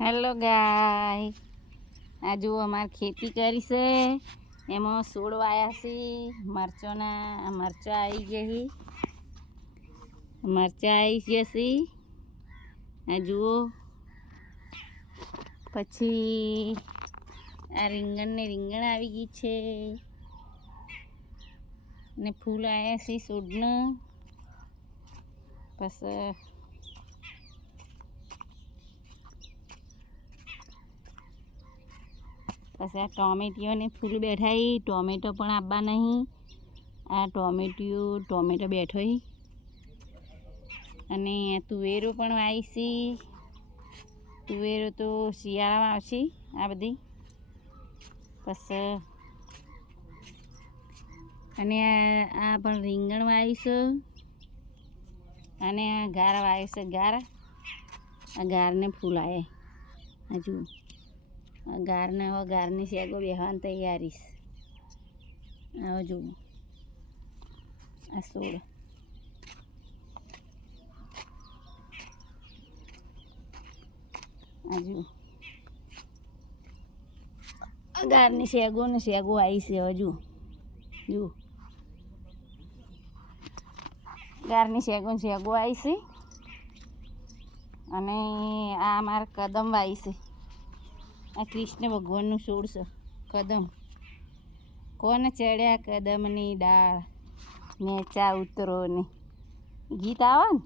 Hello ગાય, આ જુઓ અમારે ખેતી કરી છે, એમાં છોડ વાયા છે મરચાંના. મરચાં આવી ગયા, મરચાં આવી જશે. આ જુઓ, પછી આ રીંગણ આવી ગઈ છે ને ફૂલ આવ્યા છે છોડને. પછી આ ટોમેટીઓને ફૂલ બેઠા. ટોમેટો પણ આવવા નહીં. આ ટોમેટો બેઠો. અને તુવેરો પણ વાવી છે. તુવેરો તો શિયાળામાં આવશે આ બધી. પછી અને આ પણ રીંગણ વાવી છે. અને આ ગાર વાવી છે. આ ગારને ફૂલ આવ્યા. હજુ ગારની શેગો બેહવાની તૈયારી છે. આવો જુઓ આ છોડ. આ જુઓ આ ગારની શેગો આવી છે. હવે જુઓ ગારની શેગો આવી છે. અને આ અમારા કદમ વાવી છે. આ કૃષ્ણ ભગવાનનું છોડ છે કદમ. કોને ચડ્યા કદમની ડાળ, નેચા ઉતરો ને ગીત આવે ને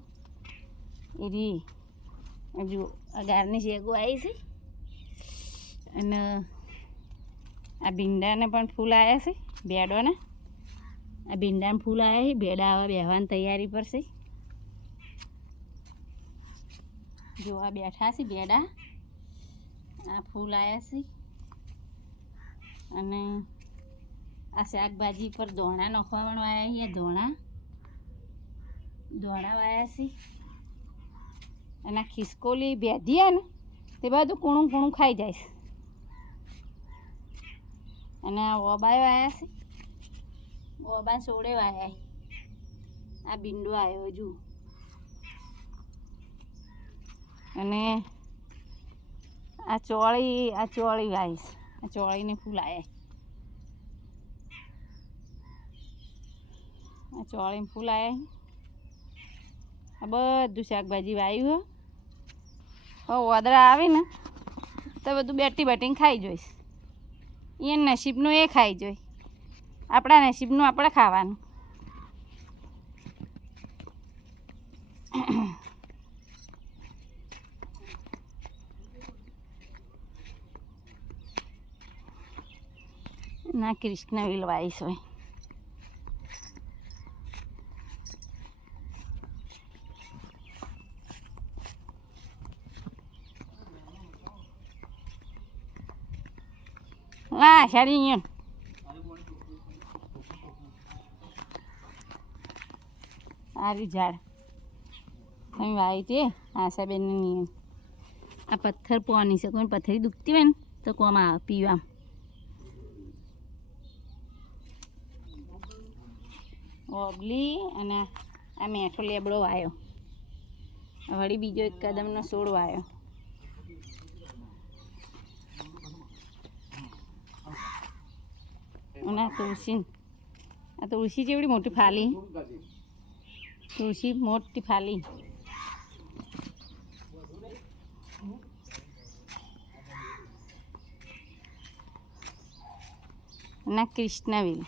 એ રી. હજુ આ ગારની શેગો આવી છે. અને આ ભીંડાને પણ ફૂલ આવ્યા છે. બેડોને આ ભીંડાને ફૂલ આવ્યા છે. બેડા આવા બેહવાની તૈયારી પર છે. જો આ બેઠા છે બેડા. આ ફૂલ આવ્યા છે. અને આ શાકભાજી પર ધોણા નાખવા પણ વાયા છે. ધોણા વાયા છે. અને આ ખિસકોલી ભેદી ને તે બધું કૂણું ખાઈ જાય છે. અને આ ઓબાય વાયા છે. ઓબા સોડે વાયા. આ ભીંડો આવ્યો જુઓ. અને આ ચોળી વાઈશ. આ ચોળીને ફૂલ આવ્યા. આ ચોળીને ફૂલ આવ્યા. આ બધું શાકભાજી વાવ્યું. હવે વાદળા આવે ને તો બધું બેટીને ખાઈ જોઈશ. એ નસીબનું એ ખાઈ જોઈ. આપણા નસીબનું આપણે ખાવાનું. ના કૃષ્ણ વેલ વાઈશ હોય. ના સારી સારી ઝાડ તમે વાવી તે આશાબેન ની. આ પથ્થર પોની છે. કોઈ પથ્થરી દુખતી હોય ને તો કોમ આવે પીવા. ઓબલી અને આ મેઠો લેબડો વાયો. વળી બીજો એક કદમનો છોડ વાયો. અને આ તુલસી જેવડી મોટી ફાલી. તુલસી મોટી ફાલી. ના કૃષ્ણવેલ.